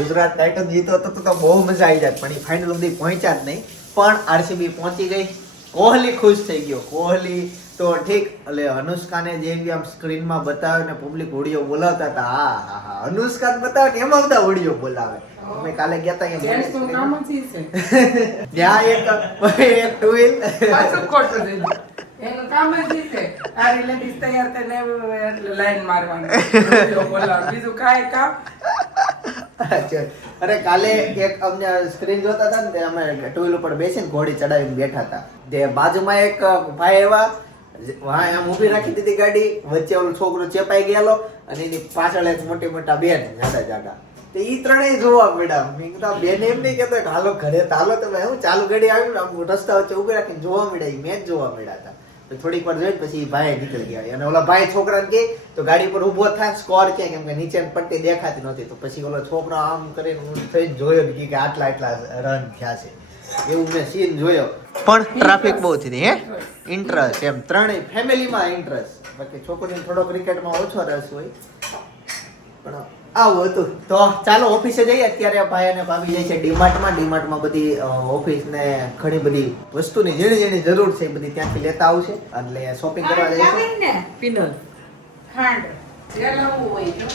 Gujarat Titan જીતો તો બહુ મજા આવી જાય, પણ એ ફાઇનલ સુધી પહોંચ્યા જ નહીં. પણ આરસીબી પહોંચી ગઈ. કોહલી ખુશ થઈ ગયો. કોહલી તો ઠીક, એટલે અનુષ્કાને જે આમ સ્ક્રીનમાં બતાવે ને પબ્લિક ઓડિયો બોલાવતા હતા, હા અનુષ્કા બતાવે ને એમાં બધા ઓડિયો બોલાવે. અમે કાલે ગયા હતા ત્યાં એક ટુ વ્હીલ એનું કામ જ છે. આ રિલેટિવ્સ તૈયાર થઈને એટલે લાઈન મારવાની, બીજું કાંઈ કામ. અરે કાલે એક અમને સ્ક્રીન જોતા હતા ને, અમે ટુ વ્હીલ ઉપર બેસીને ઘોડી ચડાવીને બેઠા હતા. તે બાજુમાં એક ભાઈ એવા આમ ઊભી રાખી દીધી ગાડી, વચ્ચે ઓલો છોકરો ચેપાઈ ગયેલો અને એની પાછળ એક મોટા બેન જાડા. તો ઈ ત્રણેય જોવા મળ્યા. મેં કીધું બેન એમ નહીં કહેતો હાલો ઘરે હાલો, તમે હું ચાલુ ગાડી આવી આમ રસ્તા વચ્ચે ઉભી રાખીને જોવા મળ્યા. મેચ જોવા મળ્યા હતા. તો થોડીક વાર જોઈ પછી ભાઈ નીકળી ગયા. અને ઓલા ભાઈ છોકરાને કહે તો ગાડી પર ઉભો થાય, સ્કોર કે કેમ કે નીચે પટ્ટી દેખાતી નહોતી. તો પછી ઓલો છોકરો આમ કરીને થઈને જોયો કે આટલા રન થયા છે, એવું મેં સીન જોયો. પણ ટ્રાફિક બહુ થઈ હે, ઇન્ટરેસ્ટ એમ ત્રણેય ફેમિલીમાં ઇન્ટરેસ્ટ. બાકી છોકરીને થોડો ક્રિકેટમાં ઓછો રસ હોય, પણ આવું હતું. તો ચાલો ઓફિસે જઈએ. અત્યારે ભાઈ અને ભાભી જાય છે ડીમાર્ટમાં બધી ઓફિસ ને ઘણી બધી વસ્તુની જેની જરૂર છે એ બધી ત્યાંથી લેતા આવશે, એટલે શોપિંગ કરવા જઈશું. પિનલ ખાંડ જે લાવવું હોય જો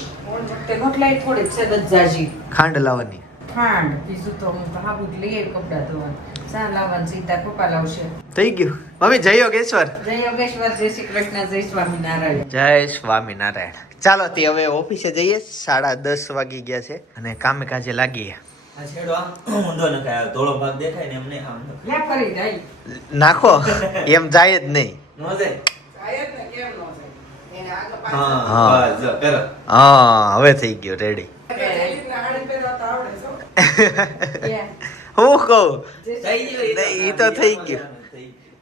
તે ગોટલાઈ થોડીક છે દજાજી ખાંડ લાવવાની. ખાંડ બીજું તો હું ભાબુ લઈ આવી કપડા ધોવા, સા લાવવાનું સીતા પપ્પા લાવશે. થઈ ગયું મમ્મી. જય યોગેશ્વર. જય યોગેશ્વર, જય શ્રી કૃષ્ણ, જય સ્વામિનારાયણ. જય સ્વામિનારાયણ. ચાલો તે હવે ઓફિસે જઈએ. 10:30 વાગી ગયા છે અને કામે કાજે લાગીએ. આ છેડો આમ ઊંધો ન કાય, ધોળો ભાગ દેખાય ને એમને આમ લે કરી જાય નાખો એમ જાય જ નહીં. નો જાય. જાય જ ને, કેમ નો જાય? એને આગળ હા પાછળ બસ જો કરો. હા હવે થઈ ગયું રેડી. હાડી પહેરવા તો આવડે છો. હું કહું થઈ ગયું નહીં, ઈ તો થઈ ગયું.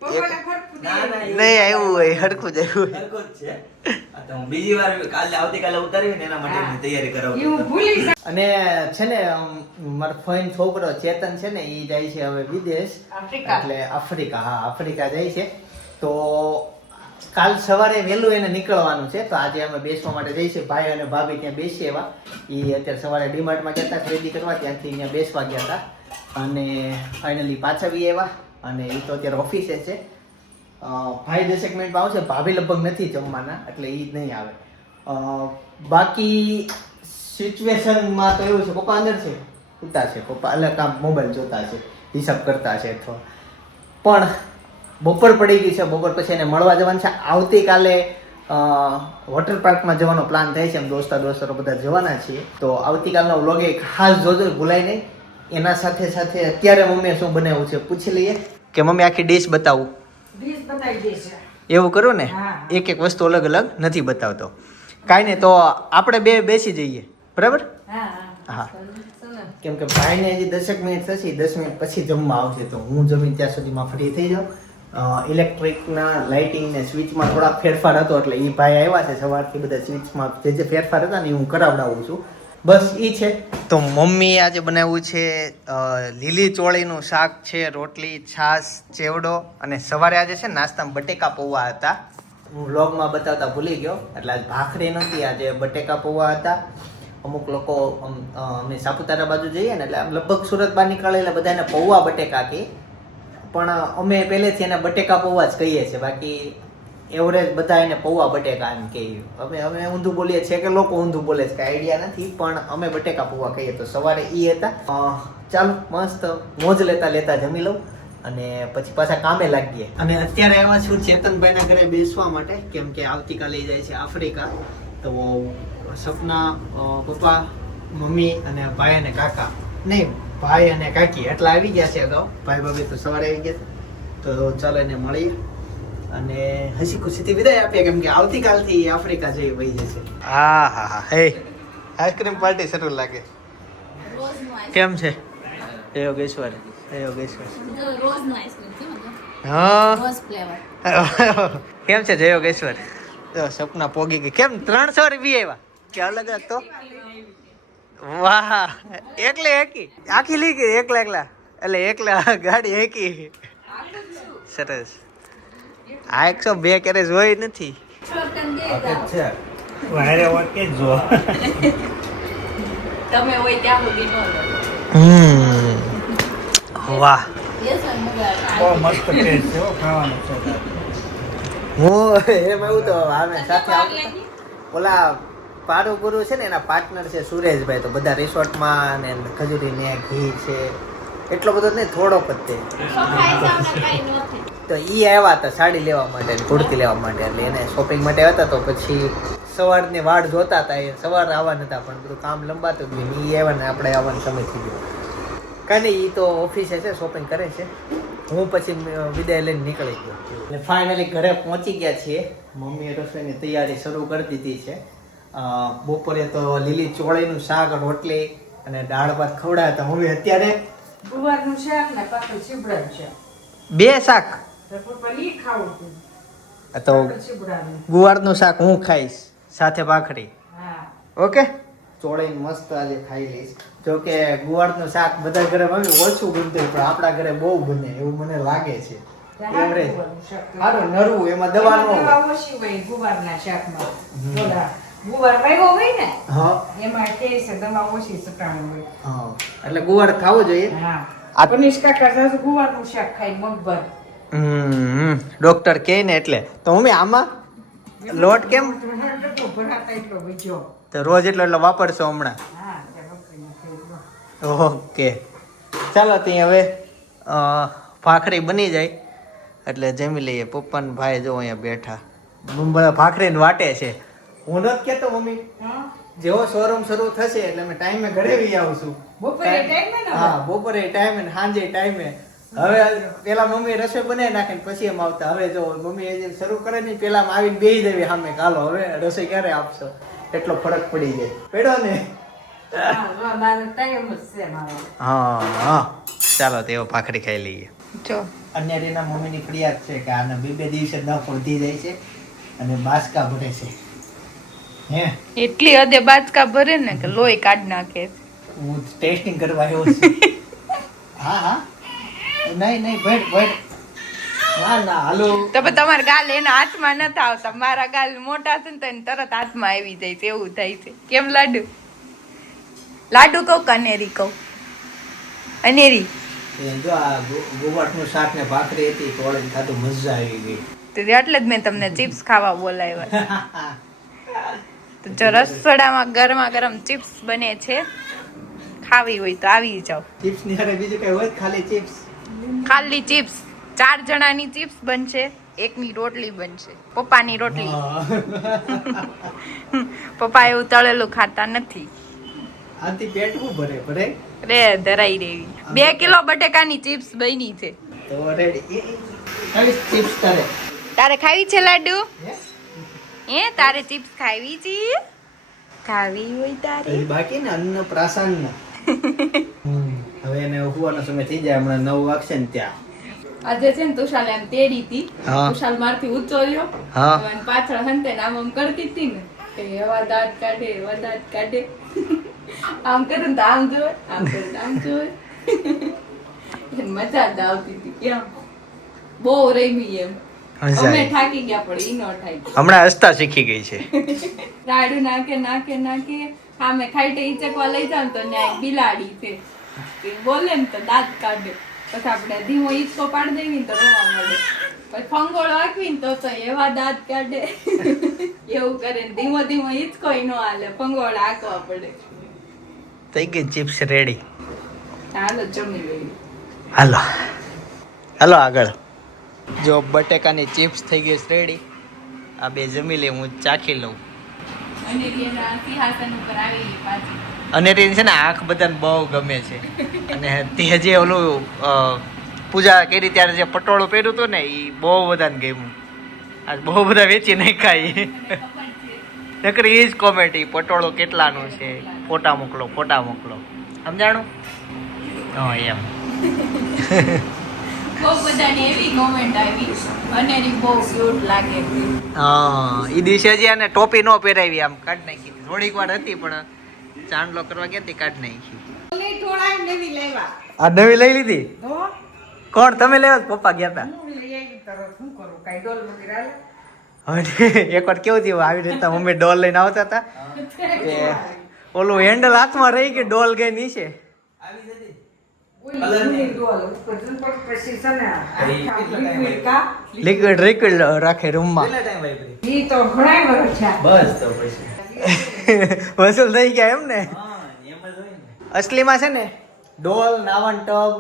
પપ્પાને ફરતું ના, ના, નહીં. નહીં આવ્યું હોય હરખું જ આવ્યું. હરખું જ છે. આ તો હું બીજી વાર આવતીકાલે ઉતારવી ને એના માટેની તૈયારી કરાવું. એવું ભૂલી જાય. અને છે ને મારો ફોઈન છોકરો ચેતન છે ને એ જાય છે હવે વિદેશ, આફ્રિકા. એટલે આફ્રિકા. હા આફ્રિકા જાય છે. તો કાલ સવારે વહેલું એને નીકળવાનું છે. તો આજે અમે બેસવા માટે જઈશું. ભાઈ અને ભાભી ત્યાં બેસીએ એવા. એ અત્યારે સવારે ડીમાર્ટમાં ગયા હતા ખરીદી કરવા, ત્યાંથી અહીંયા બેસવા ગયા હતા અને ફાઇનલી પાછા બી આવ્યા. અને એ તો અત્યારે ઓફિસે છે. ભાઈ 10 મિનિટમાં આવશે. ભાભી લગભગ નથી જમવાના, એટલે એ જ નહીં આવે. બાકી સિચ્યુએશનમાં તો એવું છે, પપ્પા અંદર છે, ઉતા છે પપ્પા, એટલે કામ મોબાઈલ જોતા છે, હિસાબ કરતા છે. તો પણ બપોર પડી ગઈ છે. બપોર પછી એને મળવા જવાનું છે. આવતીકાલે વોટર પાર્કમાં જવાનો પ્લાન થાય છે. એમ દોસ્તારો બધા જવાના છીએ. તો આવતીકાલનો વ્લોગ એક ખાસ જોજો, ભૂલાય નહીં. એના સાથે અત્યારે મમ્મીએ શું બનાવ્યું છે પૂછી લઈએ. કે મમ્મી આખી ડીશ બતાવું? ડીશ બતાવી દેશે. એવું કરું ને, હા. એક વસ્તુ અલગ અલગ નથી બતાવતો. કાંઈ નહીં, તો આપણે બે બેસી જઈએ, બરાબર? હા હા. કેમ કે ભાઈને હજી 10 મિનિટ થશે, 10 મિનિટ પછી જમવા આવશે. તો હું જમીન ત્યાં સુધીમાં ફ્રી થઈ જાઉં. ઇલેક્ટ્રિકના લાઇટિંગ ને સ્વિચમાં થોડા ફેરફાર હતો, એટલે એ ભાઈ આવ્યા છે સવારથી. બધા સ્વિચમાં જે ફેરફાર હતા ને એ હું કરાવડાવું છું. બસ એ છે. તો મમ્મી આજે બનાવ્યું છે લીલી ચોળીનું શાક છે, રોટલી, છાશ, ચેવડો, અને સવારે આજે છે નાસ્તામાં બટેકા પૌવા હતા. હું વ્લોગમાં બતાવતા ભૂલી ગયો, એટલે આજ ભાખરી નથી, આજે બટેકા પૌવા હતા. અમુક લોકો અમે સાપુતારા બાજુ જઈએ ને, એટલે આમ લગભગ સુરત બહાર નીકળે એટલે બધા એને પૌવા બટેકા કહે, પણ અમે પહેલેથી એને બટેકા પૌવા જ કહીએ છીએ. બાકી એવરેજ બધા એને પૌવા બટેકા એમ કહીએ. અમે ઊંધું બોલીએ છીએ કે લોકો ઊંધું બોલે છે, કાંઈ આઈડિયા નથી, પણ અમે બટેકા પૌવા કહીએ. તો સવારે એ હતા. ચાલો મસ્ત મોજ લેતા જમી લઉં અને પછી પાછા કામે લાગીએ. અને અત્યારે આવ્યા છું ચેતનભાઈના ઘરે બેસવા માટે, કેમ કે આવતીકાલે જાય છે આફ્રિકા. તો સપના, પપ્પા, મમ્મી અને ભાઈ અને કાકા, નહીં ભાઈ અને કાકી એટલા આવી ગયા છે અગાઉ. ભાઈ ભાભી તો સવારે આવી ગયા છે. તો ચાલો એને મળીએ અને હસી ખુશીથી વિદાય આપીએ, કેમ કે આવતીકાલથી આફ્રિકા જઈ વહી જશે. હા હા હા. હે આઈસ્ક્રીમ પાર્ટી શરૂ લાગે. કેમ છે યોગેશ્વર? હા કેમ છે જય યોગેશ્વર? સપના પોગી ગઈ. કેમ 300 રૂપિયા આવ્યા કે અલગ અલગ? તો વાહ, એકલે એકી આખી લઈ ગઈ એકલા એટલે ગાડી એકી. સરસ. આ 102 કેરેજ હોય નથી. તમે હોય ત્યાં સુધી ન વાહ બહુ મસ્ત ટેસ્ટ છે હો ખાવાનો છે હું એમ એવું તો અમે સાથે આવતા ઓલા પારુ ગુરુ છે ને એના પાર્ટનર છે સુરેશભાઈ, તો બધા રિસોર્ટમાં ને ખજૂરી ને ઘી છે એટલો બધો નહીં, થોડોક જ તે. તો ઈ આવ્યા હતા સાડી લેવા માટે ને કુર્તી લેવા માટે, એટલે એને શોપિંગ માટે આવ્યા હતા. તો પછી સવારની વાડ જોતા હતા, એ સવાર આવવા નતા પણ બધું કામ લંબાતું જ નહીં. ઈ આવ્યા ને આપણે આવવાનો સમય થઈ ગયો. કાંઈ નહીં, ઈ તો ઓફિસે છે, શોપિંગ કરે છે. હું પછી વિદાય લઈને નીકળી ગયો. એટલે ફાઇનલી ઘરે પહોંચી ગયા છીએ. મમ્મીએ રસોઈની તૈયારી શરૂ કરી દીધી છે. બપોરે તો લીલી ચોળીનું શાક, રોટલી અને દાળ ભાત ખવડાવ્યા હતા. મમ્મી અત્યારે ગુવારનું શાક ને પાછું ચીબડા છે. 2 શાક. તો પપ્પા ઈ ખાવું હતું. તો ચીબડાનું. ગુવારનું શાક હું ખાઈશ સાથે ભાખરી. હા. ઓકે, ચોળીને મસ્ત આજે ખાઈ લઈશ. જો કે ગુવારનું શાક બધા ઘરે મમ્મી ઓછું બનતું પણ આપણા ઘરે બહુ બને એવું મને લાગે છે. એવરેજ સારું નરવું, એમાં દવા ન હોય. ઓછી હોય ગુવારના શાકમાં. થોડા ગુવાર વાગ્યો હોય ને હા એમાં કે છે દવા ઓછી સટાણી હોય. હા, એટલે ગુવાર ખાવું જોઈએ. હા. આ- પનીશ કાકા સાસુ ગુવારનું શાક ખાય મગભર. ડોક્ટર કહે ને એટલે. તો મમ્મી આમાં લોટ કેમ ડબ્બો ભરાતા એટલો બીજો. તો રોજ એટલો વાપરશો હમણાં? હા ત્યાં બકરીને ખાઈ લો. ઓકે, ચાલો ત્યાં હવે ભાખરી બની જાય એટલે જમી લઈએ. પપ્પા ને ભાઈ જો અહીંયા બેઠા ભાખરીને વાટે છે. હું નથી કહેતો મમ્મી, હા જેવો શોરૂમ શરૂ થશે એટલે અમે ટાઈમે ઘરે બી આવશું. બપોરે ટાઈમે ને હા, બપોરે ટાઈમે ને સાંજે ટાઈમે. હવે પેલા મમ્મી રસોઈ બનાવી નાખે ને પછી એમ આવતા. હવે જો મમ્મી એ જે શરૂ કરે ને પેલા આવીને બેહી દેવી સામે, કાલો હવે રસોઈ ક્યારે આપશો, એટલો ફરક પડી જાય. પડ્યો ને? હા મારો ટાઈમ જ છે મારો. હા હા, ચાલો તેઓ ભાખરી ખાઈ લઈએ. જો અન્ય રીના મમ્મીની ફરિયાદ છે કે આને 2 દિવસે ન વધી જાય છે અને બાસકા ભરે છે. હે, એટલી હદે બાચકા ભરે ને કે લોહી કાઢ નાખે. હું ટેસ્ટિંગ કરવા આવ્યો છું. હા હા, નહીં ભેટ ના ના, હાલો. તો પણ તમારા ગાલ એના હાથમાં નથી આવતા. મારા ગાલ મોટા છે ને તો એને તરત હાથમાં આવી જાય છે, એવું થાય છે. કેમ લાડુ? લાડુ કહું કે અનેરી કહું? અનેરી. એ જો આ ગોવાટનું શાક ને ભાખરી હતી તો ઓળીને ખાધું, મજા આવી ગઈ. તો એટલે જ મેં તમને ચિપ્સ ખાવા બોલાવ્યા. તો જો રસોડામાં ગરમા ગરમ ચિપ્સ બને છે, ખાવી હોય તો આવી જાવ. ચિપ્સ ની હારે બીજું કઈ હોય? ખાલી ચિપ્સ? ખાલી ચિપ્સ. 4 જણાની ચિપ્સ બનશે, એકની રોટલી બનશે, પપ્પાની રોટલી. પપ્પા એવું તળેલું ખાતા નથી. આથી પેટ હું ભરે રે ધરાઈ રેવી. 2 કિલો બટેકાની ચિપ્સ બની છે. તો રેડી. ખાલી ચિપ્સ તારે તારે ખાવી છે લાડુ? હે? તારે ચિપ્સ ખાવી છે? ખાવી હોય તારે? હજી બાકી ને અન્ન પ્રાશન હવે એને ઉગવાનો સમય થઈ જાય, હમણાં 9 વાગશે ને ત્યાં. આજે છે ને તુષાલ એમ તેડી હતી. હા. તુષાલ મારથી ઊંચો રહ્યો. હા. તો એને પાછળ હંતે ને આમ કરતી હતી ને કે એવા દાંત કાઢે, એવા દાંત કાઢે. આમ કરે ને તો આમ જોવે, આમ કરે તો આમ જોવે. એને મજા જ આવતી હતી. કેમ બહુ રમી એમ. અમે થાકી ગયા પણ ઈ નો થાકી. હમણાં હસતા શીખી ગઈ છે. રાડુ નાખે સામે ખાઈટે ઈચકવા લઈ જાવ તો ન્યાય બિલાડી છે. એ બોલે ને તો દાંત કાઢે. પછી આપણે ધીમો ઈચકો પાડી દેવી ને તો રોવા મળે. પછી ફંગોળો આખવી ને તો એવા દાંત કાઢે. એવું કરે ને ધીમો ઈચકો નો હાલે, ફંગોળો આંકવા પડે. થઈ ગઈ ચિપ્સ રેડી. હાલો જમી લઈએ. હાલો હાલો આગળ. જો બટેકાની ચિપ્સ થઈ ગઈ રેડી. આ 2 જમી લે, હું ચાખી લઉં. અને એના સિંહાસન ઉપર આવેલી પાછી. અને છે ને આંખ બધાને બહુ ગમે છે. અને તે જે ઓલું પૂજા કરી ત્યારે જે પટોળું પહેર્યું હતું ને એ બહુ બધાને ગમ્યું. આજ બહુ બધા વેચી નહીં ખાઈ. નકરી એ જ કોમેન્ટ, પટોળું કેટલાનું છે, ફોટા મોકલો સમજાણું? હા એમ. બહુ બધાની એવી કોમેન્ટ આવી અને બહુ ક્યુટ લાગે. હા, એ દિવસે હજી આને ટોપી નો પહેરાવી, આમ કાઢ નાખી. થોડીક વાર હતી પણ ચાંદલો કરવા ગયા હતી, કાઢ નાખી. આ નવી લઈ લીધી? કોણ તમે લેવા? પપ્પા ગયા હતા. એક વાર કેવું થયું, આવી રીતે મમ્મી ડોલ લઈને આવતા હતા. ઓલું હેન્ડલ હાથમાં રહી કે ડોલ ગઈ નીચે આવી જતી ઓલી જૂની ડોલ ઉપર ઉપર પછી છે ને આખા liquid કા લિક્વિડ રાખે રૂમમાં કેટલા ટાઈમ વાપરી ઈ તો ઘણાય વર્ષ છે બસ તો પછી વસૂલ થઈ ગયા એમ ને હા એમ જ હોય ને અસલીમાં છે ને ડોલ નાવન ટબ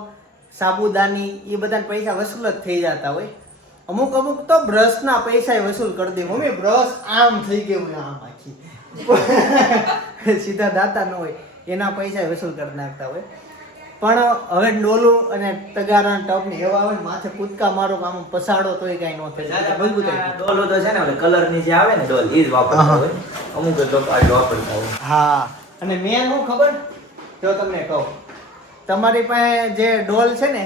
સાબુદાની એ બધા પૈસા વસૂલ જ થઈ જતા હોય અમુક તો બ્રશ ના પૈસા વસૂલ કરી દે મમ્મી બ્રશ આમ થઈ ગયું આમ આખી સીધા દાતા ન હોય એના પૈસા વસૂલ કરી નાખતા હોય પણ હવે ડોલું અને તગારા ટબ ને એવા હોય માથે કૂદકા મારો કે આમ પસાડો તોય કઈ ન થાય મજબૂત થઈ ગયું. ડોલો તો છે ને ઓલે કલર ની જે આવે ને ડોલ ઈ જ વાપરતા હોય અમુક જ લોકો આ વાપરતા હોય હા અને મેં હું ખબર જો તમને કહું તમારી પાસે જે ડોલ છે ને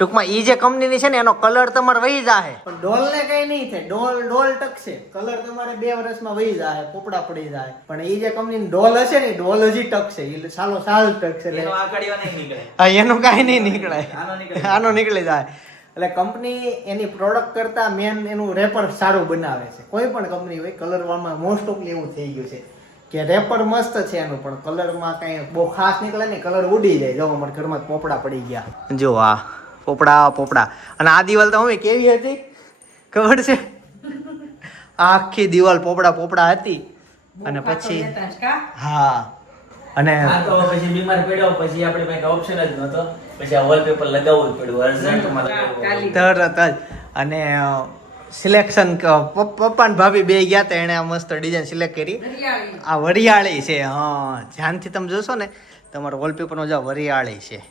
ટૂંકમાં ઈ જે કંપનીની છે ને એનો કલર તમારે વહી જાહે પણ ડોલ ને કઈ નહીં થાય ડોલ ટકશે કલર તમારે 2 વર્ષમાં વહી જાહે પોપડા પડી જાય પણ ઈ જે કંપનીની ડોલ હશે ને ડોલ હજી ટકશે ઈ સાલ ટકશે એનો આકડીઓ નહીં નીકળે હા એનું કાંઈ નહીં નીકળે આનો નીકળે આનો નીકળી જાય એટલે કંપની એની પ્રોડક્ટ કરતા મેન એનું રેપર સારું બનાવે છે કોઈ પણ કંપની હોય કલર વાળમાં મોસ્ટ ઓફલી એવું થઈ ગયું છે કે રેપર મસ્ત છે એનું પણ કલરમાં કઈ બહુ ખાસ નીકળે નહીં કલર ઉડી જાય જો અમારા ઘરમાં પોપડા પડી ગયા જો આ પોપડા અને આ દિવાલ તો હવે કેવી હતી ખબર છે આખી દિવાલ પોપડા હતી અને પછી હા અને આ તો પછી બીમાર પડ્યો પછી આપણે પાસે ઓપ્શન જ નહોતો પછી આ વોલપેપર લગાવવું જ પડ્યું અર્જન્ટમાં લગાવવું તરત જ અને સિલેક્શન પપ્પા ને ભાભી બે ગયા હતા એને આ મસ્ત ડિઝાઇન સિલેક્ટ કરી આ વરિયાળી છે હા ધ્યાનથી તમે જોશો ને તમારો વોલપેપરનો જો વરિયાળી છે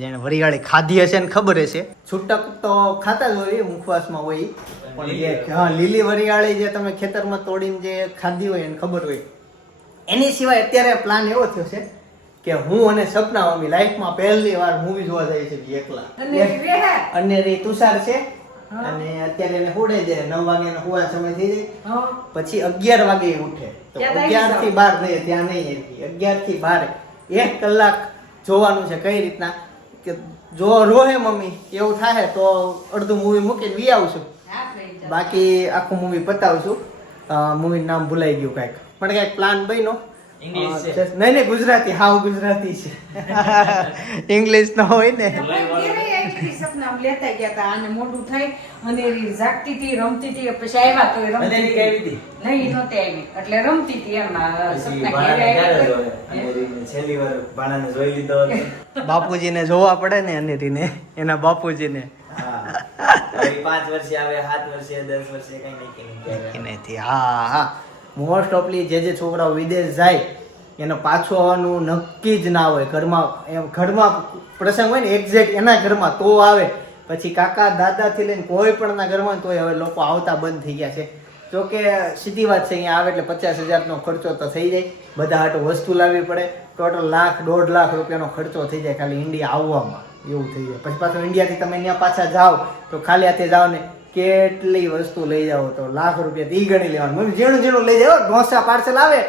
જેને વરિયાળી ખાધી હશે ને ખબર હશે છૂટક તો ખાતા જ હોય મુખવાસમાં હોય પણ જે હા લીલી વરિયાળી જે તમે ખેતરમાં તોડીને જે ખાધી હોય એને ખબર હોય એની સિવાય અત્યારે પ્લાન એવો થયો છે કે હું અને સપના મમ્મી લાઈફમાં પહેલી વાર મૂવી જોવા જઈએ છીએ એકલા અને રે તુષાર છે અને અત્યારે એને હોડે દે 9 વાગ્યાનો હોવા સમય થઈ જાય પછી 11 વાગે ઉઠે તો 11 થી 12 નહીં ત્યાં નહીં 11 થી 12 1 કલાક જોવાનું છે કઈ રીતના કે જો રોહે મમ્મી એવું થાય તો અડધું મૂવી મૂકીને વી આવશું બાકી આખું મૂવી પતાવશું મૂવી નામ ભૂલાઈ ગયું કાંઈક પણ કાંઈક પ્લાન બન્યો ઇંગ્લિશ છે નહીં ગુજરાતી હાવ ગુજરાતી છે ઇંગ્લિશ ન હોય ને સપના લેતા ગયા હતા અને મોટું થઈ અને જાગતી હતી રમતી હતી પછી આવ્યા તો અને એની રમતી કેવી હતી નહીં નહોતી આવી એટલે રમતી હતી એમાં પછી સપના બાણાને ઘેરે ક્યારે આવ્યા જોયો? અનેરીને છેલ્લી વાર બાણાને જોઈ લીધો હતો. બાપુજીને જોવા પડે ને અનેરીને એના બાપુજીને હા હવે 5 વર્ષે આવે 7 વર્ષે 10 વર્ષે કઈ નક્કી નહીં કહેવાય. નથી હા મોસ્ટ ઓફલી જે છોકરાઓ વિદેશ જાય એનો પાછું આવવાનું નક્કી જ ના હોય ઘરમાં પ્રસંગ હોય ને એક્ઝેક્ટ એના ઘરમાં તો આવે પછી કાકા દાદાથી લઈને કોઈ પણ ના ઘરમાં તોય હવે લોકો આવતા બંધ થઈ ગયા છે જો કે સીધી વાત છે અહીંયા આવે એટલે 50,000નો ખર્ચો તો થઈ જાય બધા હાટો વસ્તુ લાવવી પડે ટોટલ 1.5 લાખ રૂપિયાનો ખર્ચો થઈ જાય ખાલી ઇન્ડિયા આવવામાં એવું થઈ જાય પછી પાછું ઇન્ડિયાથી તમે ત્યાં પાછા જાઓ તો ખાલી હાથે જાઓ ને કેટલી વસ્તુ લઈ જાઓ તો લાખ રૂપિયા ઈ ગણી લેવાનું ઝીણું લઈ જાઓ ઢોસા પાર્સલ આવે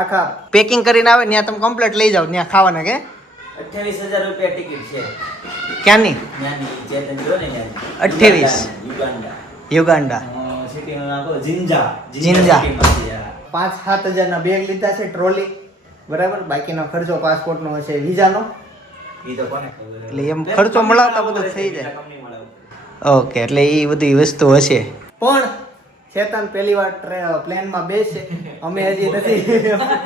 આખા પેકિંગ કરીને આવે ત્યાં તમે કમ્પ્લીટ લઈ જાઓ ત્યાં ખાવાના કે 28,000 રૂપિયા ટિકિટ છે ક્યાંની ત્યાંની જે તમે જો ને ત્યાંની. 28. યુગાન્ડા સિટીનું નામ કહો જિંજા જિંજા. સિટીમાંથી, હા. 5-7 હજારના બેગ લીધા છે ટ્રોલી બરાબર બાકીનો ખર્ચો પાસપોર્ટનો હશે વિઝાનો ઈ તો કોને ખબર એટલે એમ ખર્ચો મળાવતા બધું થઈ જાય. કંપની મળાવે. ઓકે એટલે એ બધી વસ્તુ હશે પણ ચેતન પહેલી વાર પ્લેનમાં બેસે અમે હજી નથી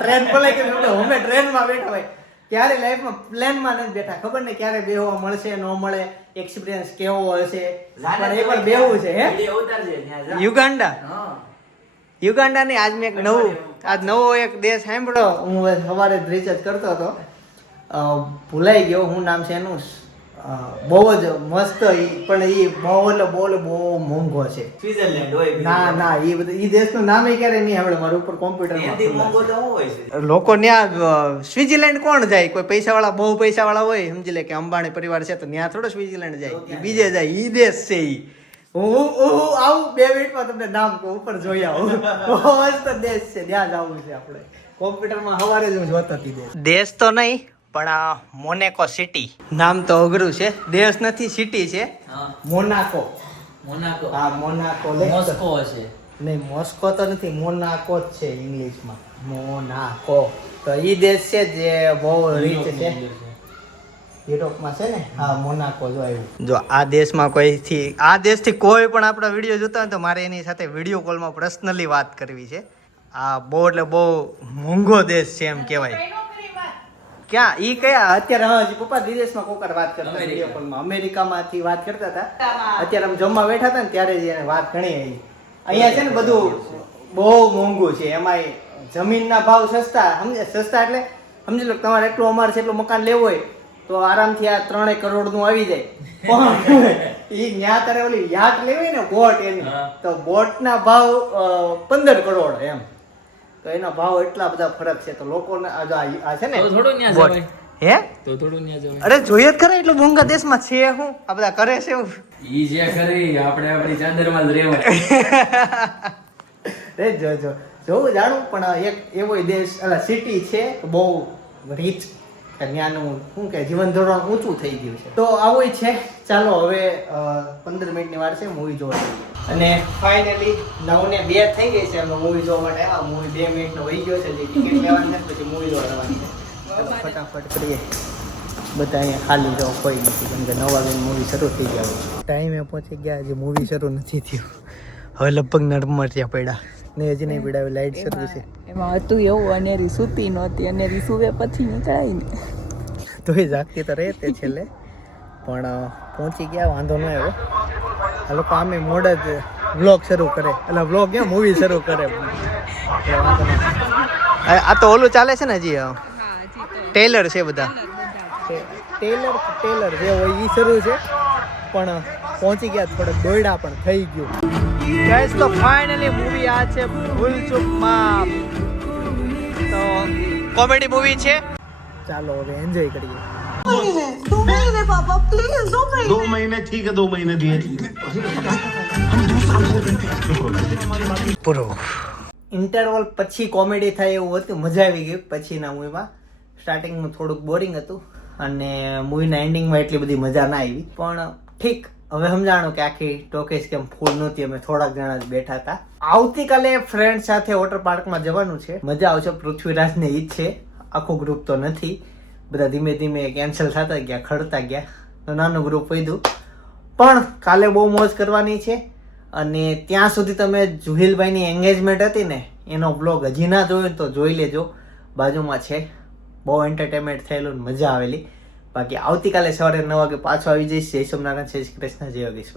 ટ્રેન બોલાય કે અમે ટ્રેનમાં બેઠા હોય ક્યારે લાઈફમાં પ્લેનમાં નથી બેઠા ખબર ને ક્યારે બેહવા મળશે ન મળે એક્સપિરિયન્સ કેવો હશે પણ એ પણ બેહવું છે હે વિડીયો ઉતારજે, ત્યાં જા. યુગાન્ડા હા. યુગાન્ડા ની આજ મેં એક નવો એક દેશ સાંભળ્યો હું સવારે જ રિસર્ચ કરતો હતો ભૂલાઈ ગયો હું નામ છે એનું બહુ જ મસ્ત પણ એ બહુ મોંઘો છે સ્વિટ્ઝરલેન્ડ હોય બીજું. ના એ દેશનું નામ ક્યારે નહીં હવે મારું ઉપર ત્યાંથી મોંઘો તો શું હોય છે? લોકો ત્યાં સ્વિટ્ઝરલેન્ડ કોણ જાય કોઈ પૈસાવાળા બહુ પૈસાવાળા હોય સમજી લે કે અંબાણી પરિવાર છે તો ત્યાં થોડો સ્વિટ્ઝરલેન્ડ જાય ઈ બીજે જાય ઈ દેશ છે ઈ હું આવું 2 મિનિટમાં તમને નામ કહું ઉપર જોઈ આવું બહુ મસ્ત દેશ છે ત્યાં જવું છે આપણે કોમ્પ્યુટરમાં સવારે જ હું જોતો હતી દેશ તો નહીં પણ આ મોનેકો સિટી નામ તો અઘરું છે દેશ નથી સિટી છે હા. મોનાકો મોનાકો. હા મોનાકો મોસ્કો હશે. નહીં, મોસ્કો તો નથી, મોનાકો જ છે ઇંગ્લિશમાં. મોનાકો તો ઈ દેશ છે જે બહુ રીચ છે, યુરોપમાં છે ને. હા, મોનાકો જો આવ્યું. જો આ દેશથી કોઈ પણ આપણો વિડીયો જોતા હોય તો મારે એની સાથે વિડીયો કોલમાં પર્સનલી વાત કરવી છે. આ બહુ એટલે બહુ મોંઘો દેશ છે એમ કહેવાય. ક્યાં ઈ કયા અત્યારે? હા, હજી પપ્પા વિદેશમાં કોકર વાત કરતા વિડીયો કોલમાં, અમેરિકામાંથી વાત કરતા હતા. અત્યારે આમ જમવા બેઠા હતા ને ત્યારે જ એને વાત ઘણી આવી. અહીંયા છે ને બધું બહુ મોંઘું છે, એમાંય જમીનના ભાવ સસ્તા. સસ્તા એટલે સમજી લો તમારે એટલું અમારે છે એટલું મકાન લેવું હોય તો આરામથી આ 3 કરોડ નું આવી જાય. પણ ઈ ન્યા તારે ઓલી યાટ લેવી ને બોટ, એની તો બોટ ના ભાવ 15 કરોડ એમ. તો એના ભાવ એટલા બધા ફરક છે. તો લોકોને આ છે ને થોડું ન્યા જવાય. હે તો થોડું ન્યા જવાય. અરે જોઈએ જ ખરા એટલું મોંઘા દેશમાં છે શું આ બધા કરે છે એવું. ઈ જે કરી આપણે આપણી ચાદરમાં જ રહેવાય. રે જો જોવું જાણું. પણ એક એવો દેશ સિટી છે બહુ રીચ, ત્યાંનું શું કે જીવન ધોરણ ઊંચું થઈ ગયું છે. તો આવું છે. ચાલો હવે 15 મિનિટની વાર છે મૂવી જોવા. અને ફાઇનલી 9:02 થઈ ગઈ છે અમે મૂવી જોવા માટે. આ મૂવી 2 મિનિટનો વહી ગયો છે. જે ટિકિટ લેવાની છે પછી મૂવી જોવા જવાની છે. ચાલો ફટાફટ કરીએ. બધા અહીંયા ખાલી જાઓ, કોઈ નથી, કેમ કે 9 વાગ્યાની મૂવી શરૂ થઈ ગઈ. ટાઈમે પહોંચી ગયા, હજી મૂવી શરૂ નથી થયું. હવે લગભગ નડમરચ્યા પડ્યા ને હજી નહીં પીડાવે. લાઇટ શરૂ છે એમાં હતું એવું, અનેરી સૂતી નહોતી, અનેરી સુવે પછી નીકળાય ને તો એ જાગતી તો રહે તે છેલ્લે. પણ પહોંચી ગયા, વાંધો ન આવ્યો. આ લોકો આમે મોડ જ વ્લોગ શરૂ કરે, એટલે વ્લોગ ક્યાં મૂવી શરૂ કરે. આ તો ઓલું ચાલે છે ને હજી, ટેલર છે બધા. ટેલર જે હોય એ શરૂ છે. પણ પહોંચી ગયા, થોડાક દોયડા પણ થઈ ગયું. ગાઈસ તો ફાઇનલી મૂવી આ છે ભૂલ ચૂક માફ. તો કોમેડી મૂવી છે. ચાલો હવે એન્જોય કરીએ. 2 महीने पापा प्लीज 2 महीने 2 महीने ठीक है 2 महीने दिए પૂરો ઇન્ટરવલ પછી કોમેડી થાય એવું હતું. મજા આવી ગઈ પછીના મૂવીમાં. સ્ટાર્ટિંગમાં થોડુંક બોરિંગ હતું અને મૂવીના એન્ડિંગમાં એટલી બધી મજા ના આવી. પણ ઠીક, હવે સમજાણું કે આખી ટોકેસ કેમ ફૂલ નહોતી. અમે થોડાક જણા જ બેઠા હતા. આવતીકાલે ફ્રેન્ડ સાથે વોટર પાર્કમાં જવાનું છે. મજા આવશે. પૃથ્વીરાજને ઈ જ છે, આખું ગ્રુપ તો નથી. બધા ધીમે ધીમે કેન્સલ થતા ગયા, ખડતા ગયા. તો નાનું ગ્રુપ વધ્યું. પણ કાલે બહુ મોજ કરવાની છે. અને ત્યાં સુધી તમે જુહિલભાઈની એંગેજમેન્ટ હતી ને એનો બ્લોગ હજી ના જોયો તો જોઈ લેજો, બાજુમાં છે. બહુ એન્ટરટેનમેન્ટ થયેલું, મજા આવેલી. બાકી આવતીકાલે સવારે 9 વાગે પાછો આવી જઈશ. જય સોમનારાયણ, જય શ્રી કૃષ્ણ, જય યોગેશ્વર.